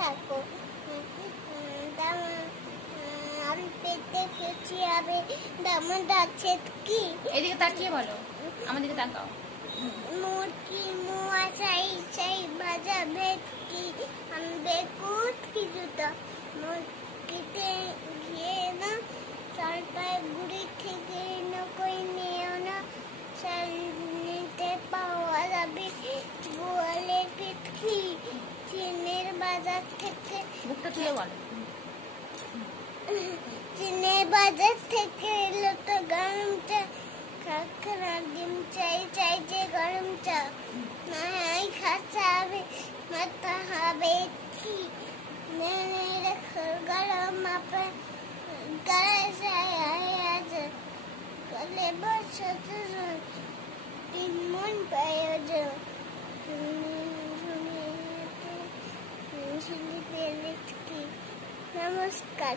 থাকো। আমি পেতে খেয়েছি আমি দামন আছে কি? এদিকে তাকিয়ে বলো, আমাদেরকে তাকাও। মুরগি মুয়া চাই চাই ভাজা ভেটকি আমি বেকুত কিছুটা মুরগিতে গিয়ে না জলপাইগুড়ি থেকে নকই নিও না চাল নিতে পাওয়া যাবে গোয়ালের পিঠকি চীনের বাজার থেকে। মুখটা তুলে বলো। চীনের বাজার থেকে এলো তো গরম চা খাখরা ডিম চাই চাই যে গরম চা নাই খাসাবে মাথা হবে কি মেনে রেখো গরম আপে গায়ে আজ গলে বসে তিন মন প্রয়োজন নমস্কার।